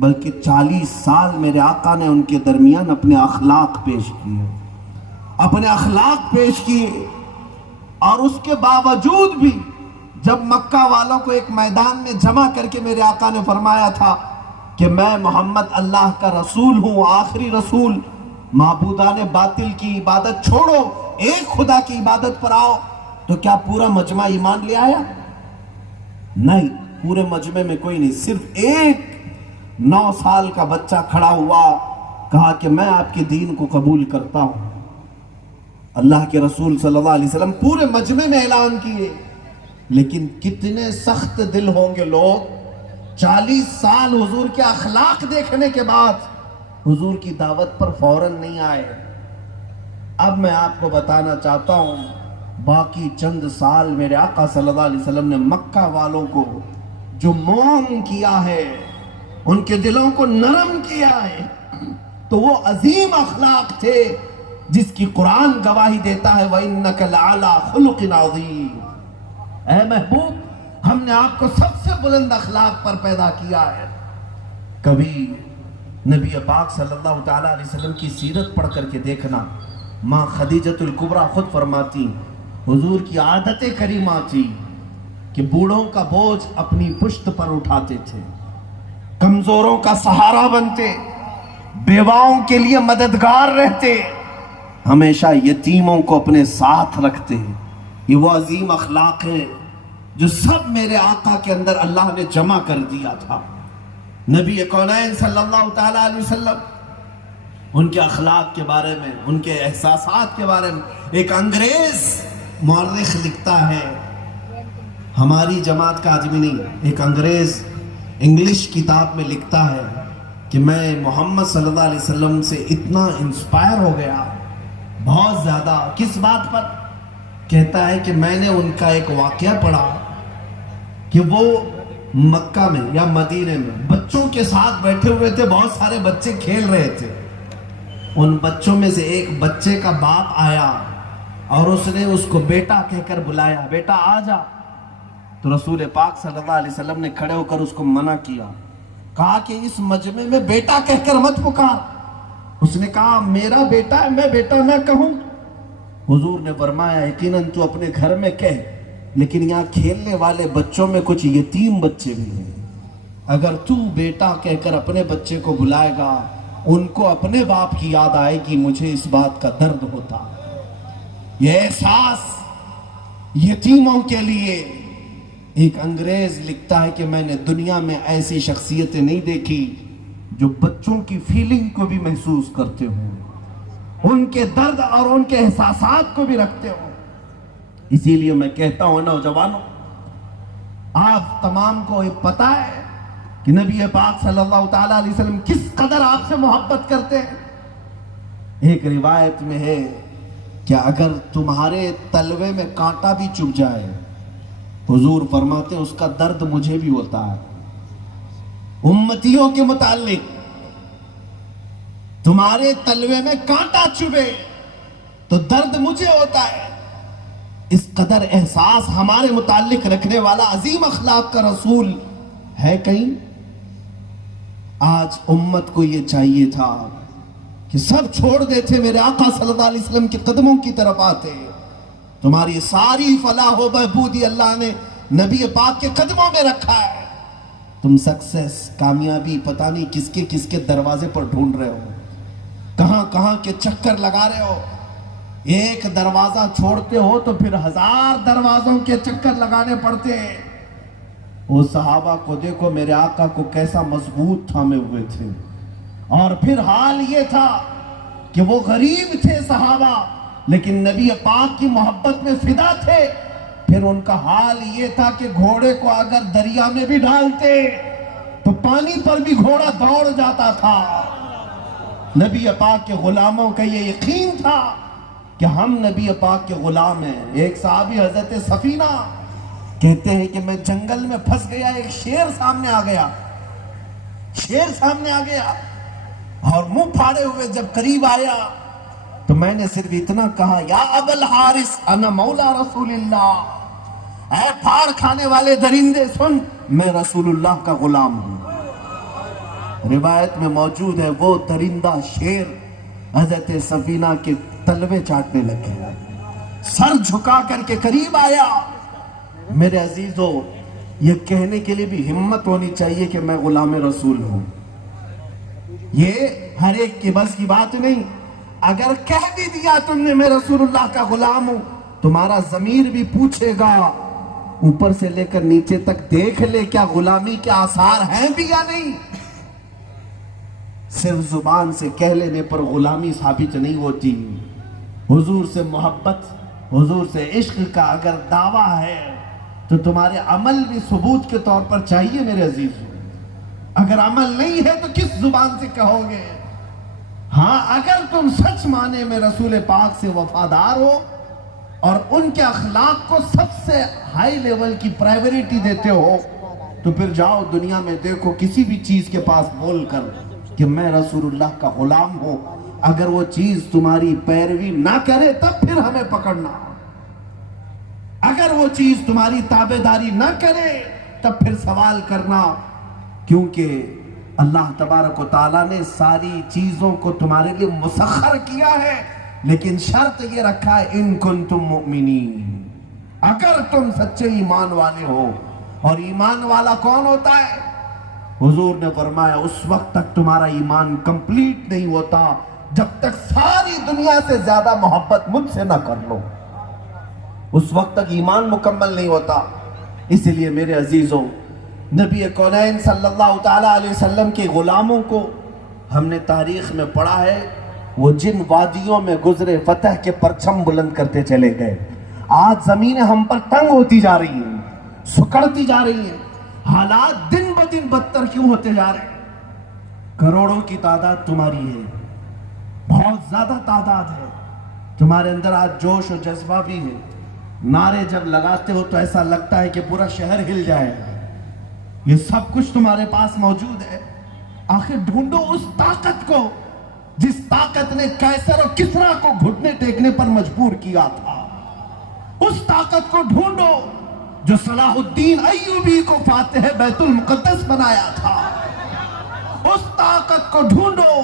بلکہ 40 سال میرے آقا نے ان کے درمیان اپنے اخلاق پیش کیے, اپنے اخلاق پیش کیے. اور اس کے باوجود بھی جب مکہ والوں کو ایک میدان میں جمع کر کے میرے آقا نے فرمایا تھا کہ میں محمد اللہ کا رسول ہوں, آخری رسول, معبودان باطل کی عبادت چھوڑو, ایک خدا کی عبادت پر آؤ, تو کیا پورا مجمع ایمان لے آیا؟ نہیں, پورے مجمع میں کوئی نہیں. صرف ایک 9 سال کا بچہ کھڑا ہوا, کہا کہ میں آپ کے دین کو قبول کرتا ہوں. اللہ کے رسول صلی اللہ علیہ وسلم پورے مجمع میں اعلان کیے. لیکن کتنے سخت دل ہوں گے لوگ, 40 سال حضور کے اخلاق دیکھنے کے بعد حضور کی دعوت پر فوراً نہیں آئے. اب میں آپ کو بتانا چاہتا ہوں, باقی چند سال میرے آقا صلی اللہ علیہ وسلم نے مکہ والوں کو جو موم کیا ہے, ان کے دلوں کو نرم کیا ہے, تو وہ عظیم اخلاق تھے جس کی قرآن گواہی دیتا ہے وَإِنَّكَ لَعَلَىٰ خُلُقٍ عَظِيمٍ. اے محبوب, ہم نے آپ کو سب سے بلند اخلاق پر پیدا کیا ہے. کبھی نبی پاک صلی اللہ تعالیٰ علیہ وسلم کی سیرت پڑھ کر کے دیکھنا. ماں خدیجۃ الکبریٰ خود فرماتی, حضور کی عادت کریمہ تھی کہ بوڑھوں کا بوجھ اپنی پشت پر اٹھاتے تھے, کمزوروں کا سہارا بنتے, بیواؤں کے لیے مددگار رہتے, ہمیشہ یتیموں کو اپنے ساتھ رکھتے. یہ وہ عظیم اخلاق ہے جو سب میرے آقا کے اندر اللہ نے جمع کر دیا تھا. نبی کونین صلی اللہ تعالیٰ علیہ وسلم, ان کے اخلاق کے بارے میں, ان کے احساسات کے بارے میں ایک انگریز مورخ لکھتا ہے, ہماری جماعت کا آدمی نہیں, ایک انگریز انگلش کتاب میں لکھتا ہے کہ میں محمد صلی اللہ علیہ وسلم سے اتنا انسپائر ہو گیا, بہت زیادہ. کس بات پر؟ کہتا ہے کہ میں نے ان کا ایک واقعہ پڑھا کہ وہ مکہ میں یا مدینے میں بچوں کے ساتھ بیٹھے ہوئے تھے, بہت سارے بچے کھیل رہے تھے. ان بچوں میں سے ایک بچے کا باپ آیا اور اس نے اس کو بیٹا کہہ کر بلایا, بیٹا آ جا. تو رسول پاک صلی اللہ علیہ وسلم نے کھڑے ہو کر اس کو منع کیا, کہا کہ اس مجمع میں بیٹا کہہ کر مت پکار. اس نے کہا میرا بیٹا ہے, میں بیٹا نہ کہوں. حضور نے فرمایا یقیناً تو اپنے گھر میں کہہ, لیکن یہاں کھیلنے والے بچوں میں کچھ یتیم بچے بھی ہیں, اگر تو بیٹا کہہ کر اپنے بچے کو بلائے گا, ان کو اپنے باپ کی یاد آئے گی, مجھے اس بات کا درد ہوتا. یہ احساس یتیموں کے لیے. ایک انگریز لکھتا ہے کہ میں نے دنیا میں ایسی شخصیتیں نہیں دیکھی جو بچوں کی فیلنگ کو بھی محسوس کرتے ہوں, ان کے درد اور ان کے احساسات کو بھی رکھتے ہوں. اسی لیے میں کہتا ہوں نوجوانوں, آپ تمام کو یہ پتہ ہے کہ نبی پاک صلی اللہ تعالیٰ علیہ وسلم کس قدر آپ سے محبت کرتے ہیں. ایک روایت میں ہے کہ اگر تمہارے تلوے میں کانٹا بھی چبھ جائے, حضور فرماتے اس کا درد مجھے بھی ہوتا ہے. امتیوں کے متعلق تمہارے تلوے میں کانٹا چبھے تو درد مجھے ہوتا ہے، اس قدر احساس ہمارے متعلق رکھنے والا عظیم اخلاق کا رسول ہے کہیں؟ آج امت کو یہ چاہیے تھا کہ سب چھوڑ دیتے، میرے آقا صلی اللہ علیہ وسلم کے قدموں کی طرف آتے. تمہاری ساری فلاح و بہبودی اللہ نے نبی پاک کے قدموں میں رکھا ہے. تم سکسیس، کامیابی پتہ نہیں کس کے دروازے پر ڈھونڈ رہے ہو، کہاں کے چکر لگا رہے ہو. ایک دروازہ چھوڑتے ہو تو پھر 1000 دروازوں کے چکر لگانے پڑتے ہیں. وہ صحابہ کو دیکھو، میرے آقا کو کیسا مضبوط تھامے ہوئے تھے. اور پھر حال یہ تھا کہ وہ غریب تھے صحابہ، لیکن نبی پاک کی محبت میں فدا تھے. پھر ان کا حال یہ تھا کہ گھوڑے کو اگر دریا میں بھی ڈالتے تو پانی پر بھی گھوڑا دوڑ جاتا تھا. نبی پاک کے غلاموں کا یہ یقین تھا کہ ہم نبی پاک کے غلام ہیں. ایک صحابی حضرت سفینہ کہتے ہیں کہ میں جنگل میں پھنس گیا، ایک شیر سامنے آ گیا اور منہ پھاڑے ہوئے جب قریب آیا تو میں نے صرف اتنا کہا، یا ابا الحارث انا مولا رسول اللہ. اے پھاڑ کھانے والے درندے سن، میں رسول اللہ کا غلام ہوں. روایت میں موجود ہے وہ درندہ شیر حضرت سفینہ کے تلوے چاٹنے لگے، سر جھکا کر کے قریب آیا. میرے عزیزو، یہ کہنے کے لیے بھی ہمت ہونی چاہیے کہ میں غلام رسول ہوں. یہ ہر ایک کے بس کی بات نہیں. اگر کہہ بھی دیا تم نے میں رسول اللہ کا غلام ہوں، تمہارا ضمیر بھی پوچھے گا، اوپر سے لے کر نیچے تک دیکھ لے کیا غلامی کے آثار ہیں بھی یا نہیں. صرف زبان سے کہہ لینے پر غلامی ثابت نہیں ہوتی. حضور سے محبت، حضور سے عشق کا اگر دعویٰ ہے تو تمہارے عمل بھی ثبوت کے طور پر چاہیے میرے عزیزو. اگر عمل نہیں ہے تو کس زبان سے کہو گے؟ ہاں، اگر تم سچ مانے میں رسول پاک سے وفادار ہو اور ان کے اخلاق کو سب سے ہائی لیول کی پرائیوریٹی دیتے ہو تو پھر جاؤ دنیا میں دیکھو کسی بھی چیز کے پاس بول کر کہ میں رسول اللہ کا غلام ہوں. اگر وہ چیز تمہاری پیروی نہ کرے تب پھر ہمیں پکڑنا. اگر وہ چیز تمہاری تابعداری نہ کرے تب پھر سوال کرنا، کیونکہ اللہ تبارک و تعالیٰ نے ساری چیزوں کو تمہارے لیے مسخر کیا ہے، لیکن شرط یہ رکھا ہے ان کنتم مؤمنین، اگر تم سچے ایمان والے ہو. اور ایمان والا کون ہوتا ہے؟ حضور نے فرمایا اس وقت تک تمہارا ایمان کمپلیٹ نہیں ہوتا جب تک ساری دنیا سے زیادہ محبت مجھ سے نہ کر لو. اس وقت تک ایمان مکمل نہیں ہوتا. اس لیے میرے عزیزوں، نبی کونین صلی اللہ تعالیٰ علیہ وسلم کے غلاموں کو ہم نے تاریخ میں پڑھا ہے، وہ جن وادیوں میں گزرے فتح کے پرچم بلند کرتے چلے گئے. آج زمینیں ہم پر تنگ ہوتی جا رہی ہیں، سکڑتی جا رہی ہیں، حالات دن بدن بدتر کیوں ہوتے جا رہے ہیں؟ کروڑوں کی تعداد تمہاری ہے، بہت زیادہ تعداد ہے. تمہارے اندر آج جوش و جذبہ بھی ہے. نعرے جب لگاتے ہو تو ایسا لگتا ہے کہ پورا شہر ہل جائے. یہ سب کچھ تمہارے پاس موجود ہے. آخر ڈھونڈو اس طاقت کو جس طاقت نے قیصر اور کسریٰ کو گھٹنے ٹیکنے پر مجبور کیا تھا. اس طاقت کو ڈھونڈو جو صلاح الدین ایوبی کو فاتح بیت المقدس بنایا تھا. اس طاقت کو ڈھونڈو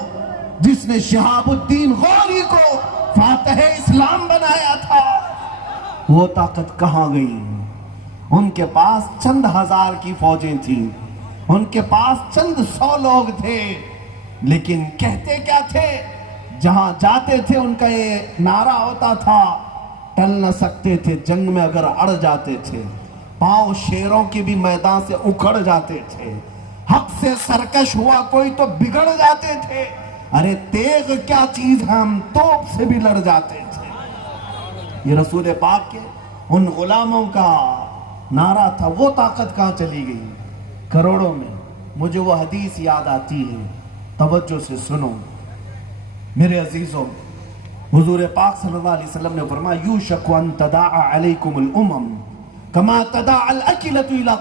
جس نے شہاب الدین غوری کو فاتح اسلام بنایا تھا. وہ طاقت کہاں گئی؟ ان کے پاس چند ہزار کی فوجیں تھیں، ان کے پاس چند 100 لوگ تھے، لیکن کہتے کیا تھے؟ جہاں جاتے تھے ان کا یہ نعرہ ہوتا تھا، ٹل نہ سکتے تھے جنگ میں اگر اڑ جاتے تھے، پاؤں شیروں کی بھی میدان سے اکھڑ جاتے تھے، حق سے سرکش ہوا کوئی تو بگڑ جاتے تھے. ارے تیغ کیا چیز ہے، ہم توپ سے بھی لڑ جاتے تھے. یہ رسول پاک کے ان غلاموں کا نعرہ تھا. وہ طاقت کہاں چلی گئی؟ کروڑوں میں. مجھے وہ حدیث یاد آتی ہے، توجہ سے سنو میرے عزیزوں. حضور پاک صلی اللہ علیہ وسلم نے فرمایا یوشک ان تداعى علیکم الامم کما تداعى الاکلۃ الی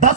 10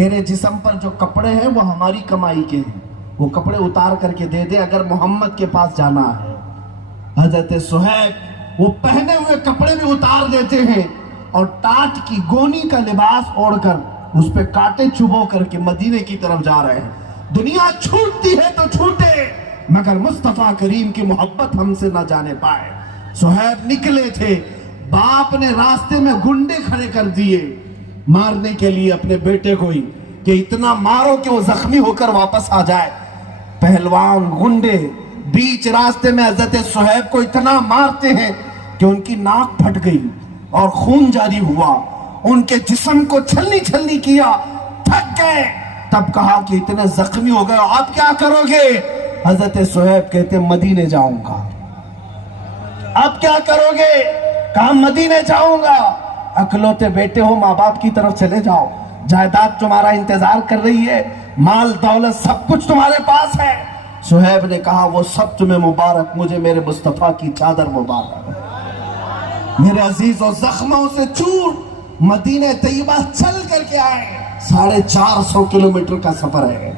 تیرے جسم پر جو کپڑے ہیں وہ ہماری کمائی کے ہیں, وہ کپڑے اتار کر کے دے دے اگر محمد کے پاس جانا ہے. حضرت صہیب وہ پہنے ہوئے کپڑے بھی اتار دیتے ہیں اور ٹاٹ کی گونی کا لباس اوڑھ کر اس پہ کانٹے چبو کر کے مدینے کی طرف جا رہے ہیں. دنیا چھوٹتی ہے تو چھوٹے, مگر مصطفیٰ کریم کی محبت ہم سے نہ جانے پائے. صہیب نکلے تھے, باپ نے راستے میں گنڈے کھڑے کر دیے مارنے کے لیے اپنے بیٹے کو ہی, کہ اتنا مارو کہ وہ زخمی ہو کر واپس آ جائے. پہلوان گنڈے بیچ راستے میں حضرت صہیب کو اتنا مارتے ہیں کہ ان کی ناک پھٹ گئی اور خون جاری ہوا, ان کے جسم کو چھلنی چھلنی کیا, تھک گئے. تب کہا کہ اتنے زخمی ہو گئے آپ کیا کرو گے؟ حضرت صہیب کہتے مدینے جاؤں گا. اب کیا کرو گے؟ کہا مدینے جاؤں گا. اکلوتے بیٹے ہو, ماں باپ کی طرف چلے جاؤ, جائیداد تمہارا انتظار کر رہی ہے, مال دولت سب کچھ تمہارے پاس ہے. صہیب نے کہا وہ سب تمہیں مبارک, مجھے میرے مصطفیٰ کی چادر مبارک. میرے عزیز و زخموں سے چور مدینہ طیبہ چل کر کے آئے, 450 کلومیٹر کا سفر ہے,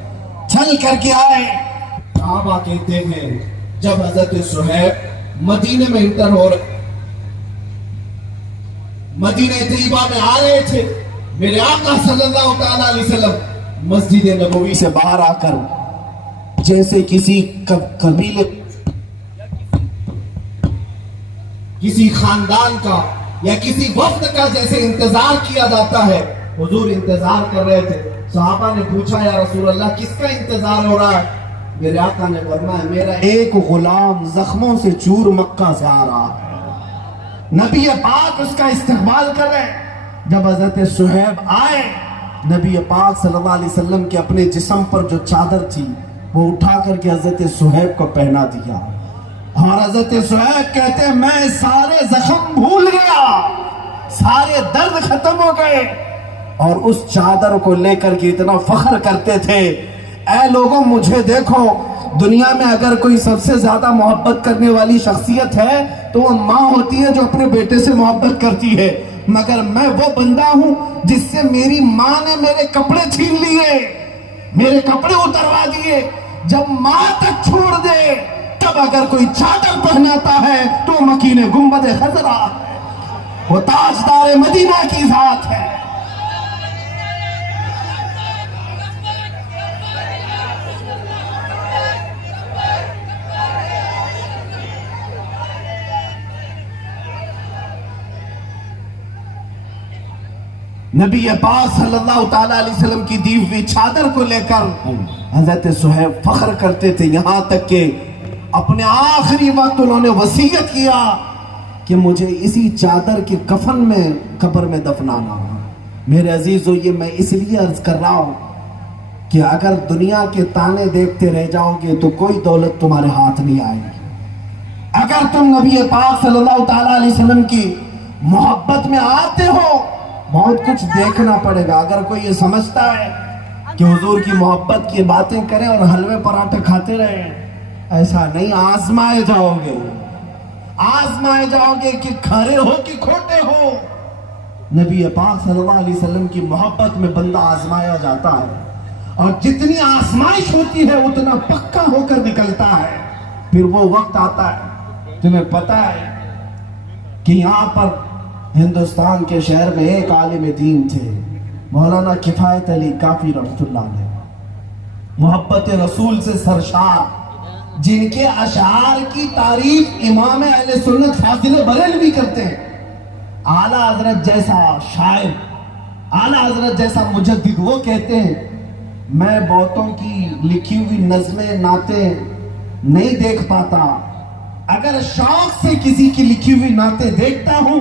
چل کر کے آئے. صحابہ کہتے ہیں جب حضرت صہیب مدینے میں انٹر ہو رہے, مدینہ طیبہ میں آ رہے تھے, میرے آقا صلی اللہ تعالیٰ علیہ وسلم مسجد نبوی سے باہر آ کر جیسے کسی قبیلے کسی خاندان کا یا کسی وفد کا جیسے انتظار کیا جاتا ہے, حضور انتظار کر رہے تھے. صحابہ نے پوچھا یا رسول اللہ کس کا انتظار ہو رہا ہے؟ میرے آقا نے فرمایا میرا ایک غلام زخموں سے چور مکہ سے آ رہا ہے. نبی پاک اس کا استقبال کر رہے. جب حضرت صہیب آئے, نبی پاک صلی اللہ علیہ وسلم کے اپنے جسم پر جو چادر تھی وہ اٹھا کر کے حضرت صہیب کو پہنا دیا, اور حضرت صہیب کہتے ہیں میں سارے زخم بھول گیا, سارے درد ختم ہو گئے, اور اس چادر کو لے کر کے اتنا فخر کرتے تھے, اے لوگوں مجھے دیکھو, دنیا میں اگر کوئی سب سے زیادہ محبت کرنے والی شخصیت ہے تو وہ ماں ہوتی ہے جو اپنے بیٹے سے محبت کرتی ہے, مگر میں وہ بندہ ہوں جس سے میری ماں نے میرے کپڑے چھین لیے, میرے کپڑے اتروا دیے. جب ماں تک چھوڑ دے تب اگر کوئی چادر پہناتا ہے تو مکین گنبد خضرا ہے, وہ تاجدار مدینہ کی ذات ہے. نبی پاک صلی اللہ تعالیٰ علیہ وسلم کی دی ہوئی چادر کو لے کر حضرت صہیب فخر کرتے تھے, یہاں تک کہ اپنے آخری وقت انہوں نے وصیت کیا کہ مجھے اسی چادر کے کفن میں قبر میں دفنانا. میرے عزیزو یہ میں اس لیے عرض کر رہا ہوں کہ اگر دنیا کے تانے دیکھتے رہ جاؤ گے تو کوئی دولت تمہارے ہاتھ نہیں آئے گی. اگر تم نبی پاک صلی اللہ تعالیٰ علیہ وسلم کی محبت میں آتے ہو بہت کچھ دیکھنا پڑے گا. اگر کوئی یہ سمجھتا ہے کہ حضور کی محبت کی باتیں کریں اور حلوے پراٹھے کھاتے رہیں, ایسا نہیں. آزمائے جاؤ گے, آزمائے جاؤ گے کہ کھرے ہو کہ کھوٹے ہو. نبی پاک صلی اللہ علیہ وسلم کی محبت میں بندہ آزمایا جاتا ہے, اور جتنی آزمائش ہوتی ہے اتنا پکا ہو کر نکلتا ہے. پھر وہ وقت آتا ہے, تمہیں پتا ہے کہ یہاں پر ہندوستان کے شہر میں ایک عالم دین تھے, مولانا کفایت علی کافی رحمۃ اللہ علیہ, محبت رسول سے سرشار, جن کے اشعار کی تعریف امام اہل سنت فاضل بریلوی کرتے ہیں. اعلیٰ حضرت جیسا شاعر, اعلیٰ حضرت جیسا مجدد, وہ کہتے ہیں میں بہتوں کی لکھی ہوئی نظمیں نعتیں نہیں دیکھ پاتا, اگر شوق سے کسی کی لکھی ہوئی نعتیں دیکھتا ہوں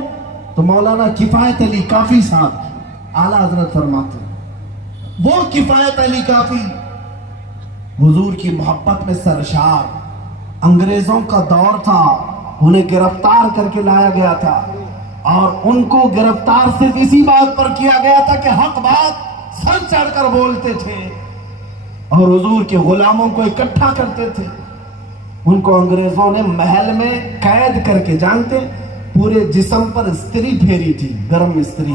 تو مولانا کفایت علی کافی صاحب. اعلیٰ حضرت فرماتے ہیں وہ کفایت علی کافی حضور کی محبت میں سرشار, انگریزوں کا دور تھا, انہیں گرفتار کر کے لایا گیا تھا, اور ان کو گرفتار صرف اسی بات پر کیا گیا تھا کہ حق بات سر چڑھ کر بولتے تھے, اور حضور کے غلاموں کو اکٹھا کرتے تھے. ان کو انگریزوں نے محل میں قید کر کے, جانتے پورے جسم پر استری پھیری تھی, گرم استری,